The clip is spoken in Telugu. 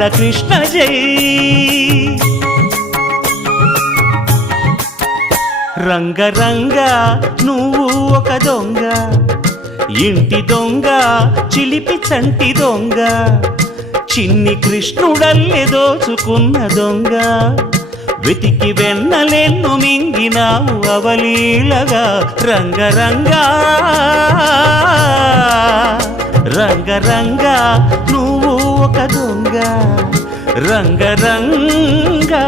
రాధాకృష్ణ జై. రంగరంగ నువ్వు ఒక దొంగ, ఇంటి దొంగ చిలిపి చంటి దొంగ, చిన్ని కృష్ణుడల్లె దోచుకున్న దొంగ, వెతికి వెన్నలెన్ను మింగినావు అవలీలగా. రంగరంగా రంగరంగా నువ్వు ఒక దొంగ, రంగరంగా.